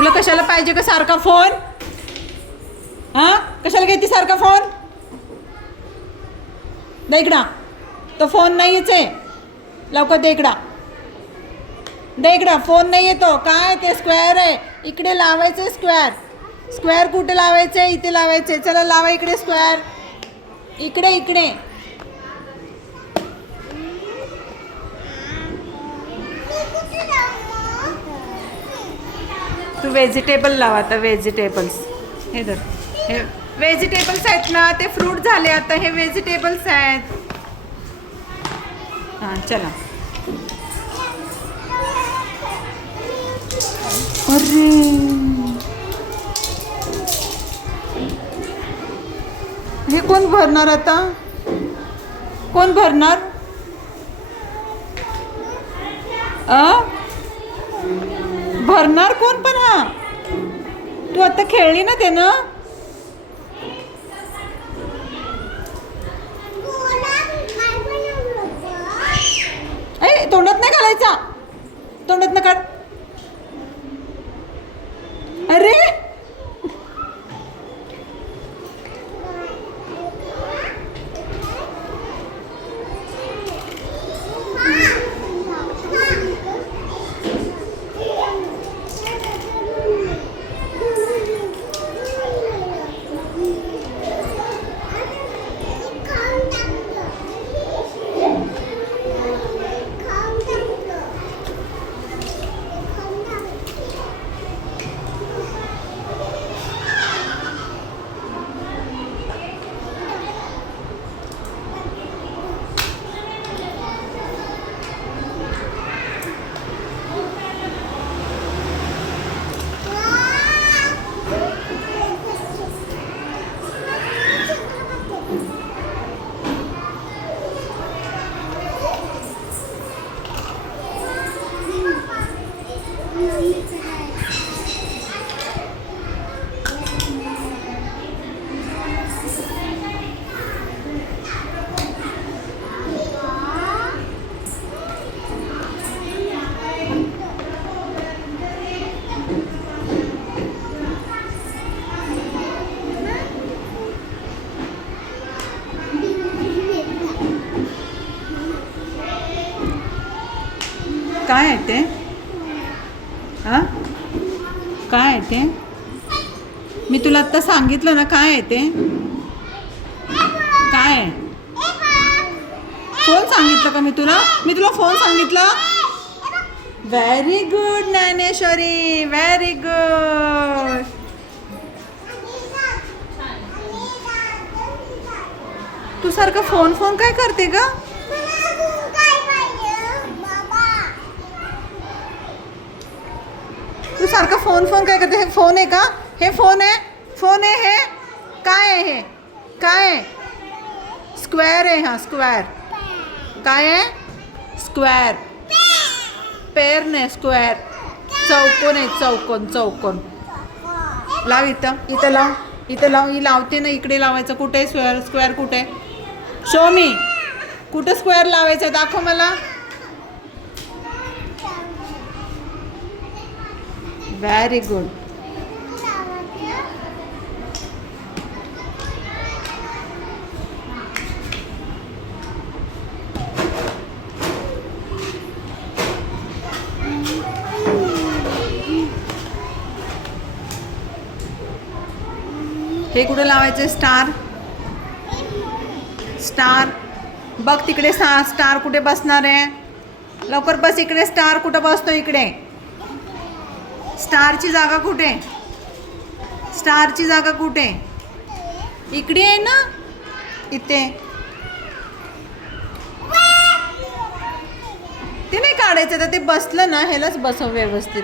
तुला कशाला पाहिजे का सारखा फोन? हां, कशाला घेते सारखा फोन? दे इकडा. तो फोन नाहीच आहे. लवकर दे इकडा. दे इकडा. फोन नाही येतो. काय ते स्क्वेअर आहे. इकडे लावायचं स्क्वेअर. स्क्वेअर कुठे लावायचं आहे? इथे लावायचं आहे. चला लावा इकडे स्क्वेअर. इकडे इकडे. तू व्हेजिटेबल लावा आता. व्हेजिटेबल्स हे धर. हे व्हेजिटेबल्स आहेत ना, ते फ्रूट झाले. आता हे व्हेजिटेबल्स आहेत. हां चला. अरे हे कोण भरणार आता? कोण भरणार? भरणार कोण पण? हा तू आता खेळली ना ते ना. तोंडात नाही घालायचा. तोंडात न काढ. अरे काय आहे ते? हां काय आहे ते? मी तुला आत्ता सांगितलं ना काय आहे ते? काय आहे? फोन सांगितलं का मी तुला? मी तुला फोन सांगितलं? Very good Dnyaneshwari. Very good. तू सारखं फोन फोन काय करते ग? तू सारखं फोन फोन काय करते? हे फोन आहे का? हे फोन आहे? फोन आहे हे? काय आहे हे? काय आहे? स्क्वेअर आहे हा. स्क्वेअर. काय आहे? स्क्वेअर. पेर नाही स्क्वेअर. चौकोन आहे. चौकोन. चौकोन. लाव इथं. इथं लाव. इथं लाव. ही लावते ना. इकडे लावायचं. कुठे आहे स्क्वेअर? स्क्वेअर कुठे आहे? शो मी. कुठं स्क्वेअर लावायचं दाखव मला. Very good. हे कुठे लावायचे? स्टार. स्टार बघ तिकडे. स्टार कुठे बसणार आहे? लवकर बस इकडे. स्टार कुठे बसतो? इकडे. स्टारची जागा कुठे? स्टारची जागा कुठे? इकडे आहे ना. इथे. ते नाही काढायचं तर ते बसलं ना. ह्यालाच बसव व्यवस्थित.